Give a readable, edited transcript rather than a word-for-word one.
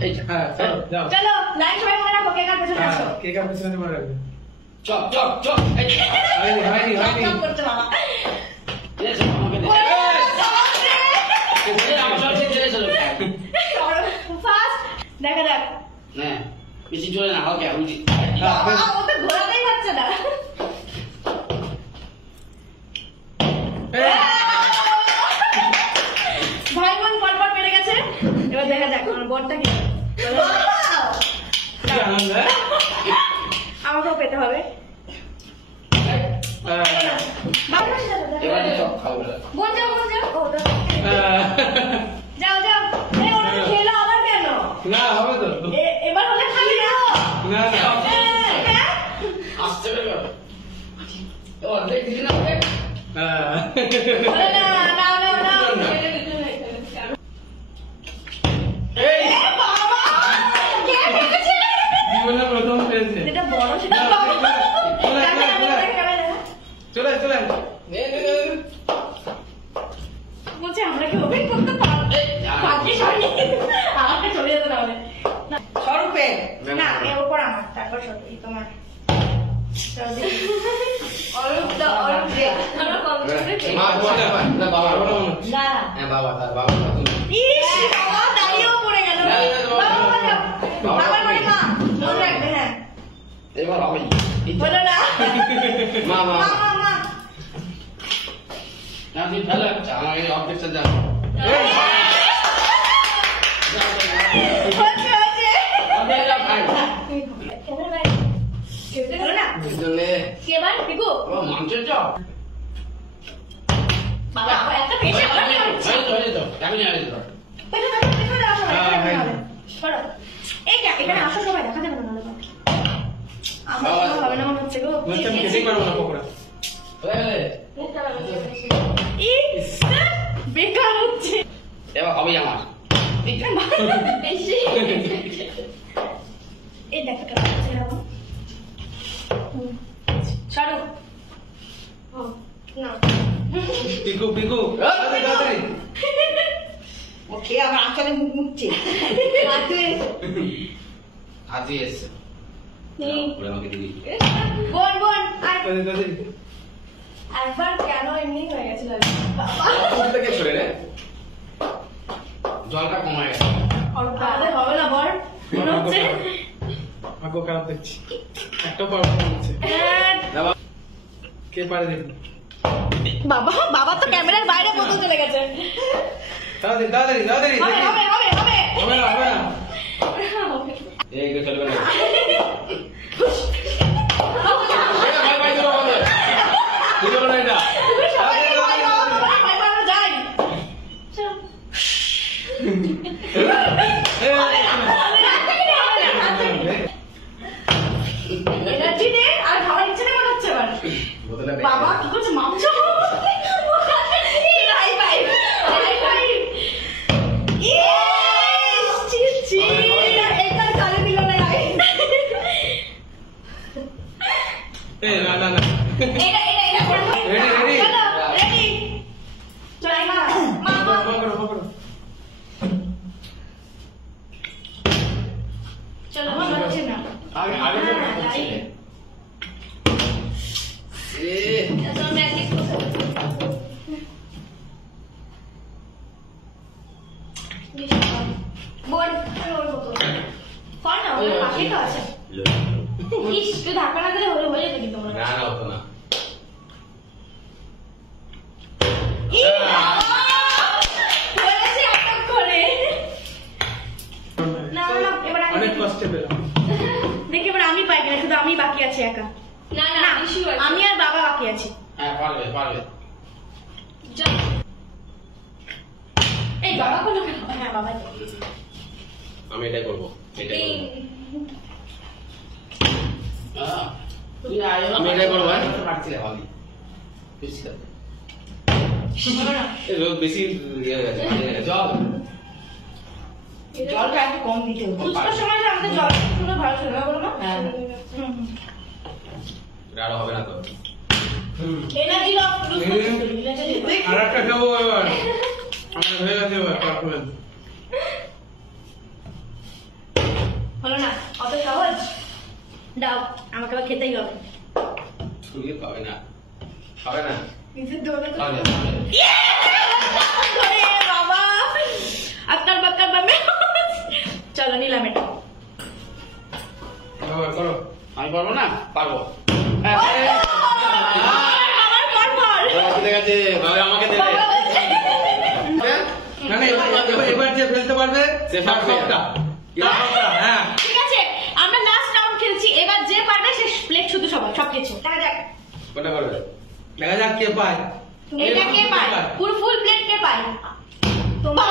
হ্যাঁ চলো যাও চলো লাইন সবাই মনে রাখো কে কার পেছনে আসো কে কার পেছনে মনে রাখবে চপ চপ চপ হয়নি কাম করতে বাবা এসো আমাকে দে আমার সাথে চলে চলো ফাস্ট দেখা যাক না বেশি জোরে না হালকা উঠি ও তো ঘোরাতেই পারছে না ভাই বোন পরপর পেরে গেছে এবার দেখা যাক আমার বোনটা কি আনন্দ আমাকেও পেতে হবে এবারে চপ খাবো বোন যাও ও তো যাও যাও এই ওরা খেলো আবার কেন না হবে তো এবার হলে খাবি না না না আসতে হবে তো অর্ধেক দিন না বলে না এই বাবা কে পেয়েছে জীবনে প্রথম পেয়েছে এটা বড় সেটা চলে চলে নে বলছে আমরা কি ওভেন করতে পারবো ভাগ্যে সরি আমাকে চলে যেতে হবে স্বরূপে না এর উপর আমার তারপর সত্যি তোমার অরূপ দে আমরা কম্পিউটারে মা বলে না বাবা না হ্যাঁ বাবা তার বাবা তুমি ইস বাবা দাঁড়িয়েও পড়ে গেল বাবা মানে মা মনে রাখবে হ্যাঁ এবার হবে বলো না মা মা মা না তুই ভালো আচ্ছা আমাকে অফিসে যা হচ্ছে অফিসে যা ভাই হলো না জলে কে বার পিকু ও মাংসের চপ বাবা একটা পেশা করে হচ্ছে হয়ে তো আমি নিয়ে আসি তো এখানে আসো সবাই দেখা যাবে না আমার হবে না মনে হচ্ছে গো বলতে আমি খেতে পারবো না পকোড়া হয়ে বেকার হচ্ছে এবার হবে আমার এই দেখো কেমন হচ্ছে এরকম ছাড়ো না পিকু পিকু তাড়াতাড়ি ও খেয়ে আবার আঁচলে মুখ মুখছে আজি এসে ওরা আমাকে দিবি বোন বোন আর তাড়াতাড়ি একবার কেন এমনি হয়ে গেছিল কোথা থেকে ছড়ে রে জলটা কমে গেছে তাহলে হবে না বল মনে হচ্ছে আমাকে খারাপ দেখছি একটা পারবো হচ্ছে কে পারে দেখুন বাবা বাবা তো ক্যামেরার বাইরে বোতল চলে গেছে তাড়াতাড়ি তাড়াতাড়ি তাড়াতাড়ি হবে হবে হবে হবে হবে না হবে না এই যে চলবে না ভাই ভাই ধরো আমাদের কি বলো না এটা তুমি সবাইকে ভয় পাও তোমরা ভয় পাও না যাই এনার্জি দে আর খাওয়ার ইচ্ছে নেই মনে হচ্ছে এবার বোতলে বাবা কি করছে মাংস high five high five yes চি চি এটা কালে দিল না এই না না না এটা করে Ready, ready? চলো রেডি চল মা পকড়ো পকড়ো চলো মা হচ্ছে না আগে আগে তো করছে এ চলো ম্যাজিক বোন ওর মতো কর না ওর পাশে তো আছে ইস তুই ধাক্কা না দিলে হয়ে যেত কিন্তু তোমরা না না হতো না অনেক কষ্টে পেলাম দেখি এবার আমি পাই কিনা শুধু আমি বাকি আছি একা না না আমি আর বাবা বাকি আছি হ্যাঁ পারবে পারবে এই বাবা কোনো হ্যাঁ বাবা আমি এটাই করবো এটাই করবো আমি এটাই করবো হ্যাঁ পারছি না আমি বেশি বেশি জল জলটা একটু কম দিতে হবে ফুচকার সময় আমাদের জল শুনে ভালো ছিল না বলো না আরো হবে না তো এনার্জি আর একটা খাবো এবার আমার হয়ে গেছে এবার পারফরমেন্স হলো না অত সহজ দাও আমাকে আবার খেতেই হবে তুমি পাবে না খাবে না নিজের দৌড়ে তো খাবে ওরে বাবা আক্কার বাক্কার বামে চলো নিলাম এটা করো আমি পারবো না পারবো আমার পর পর ঠিক আছে ভাবে আমাকে দেবে বাবা বলছে। না না এবার যে ফেলতে পারবে সে তার সবটা। সবটা। তার সবটা, হ্যাঁ ঠিক আছে আমরা লাস্ট রাউন্ড খেলছি এবার যে পারবে সে প্লেট শুধু সবার সবকিছু দেখা যাক কোনটা করবে দেখা যাক কে পায় এটা কে পায় পুরো ফুল প্লেট কে পায় তোমার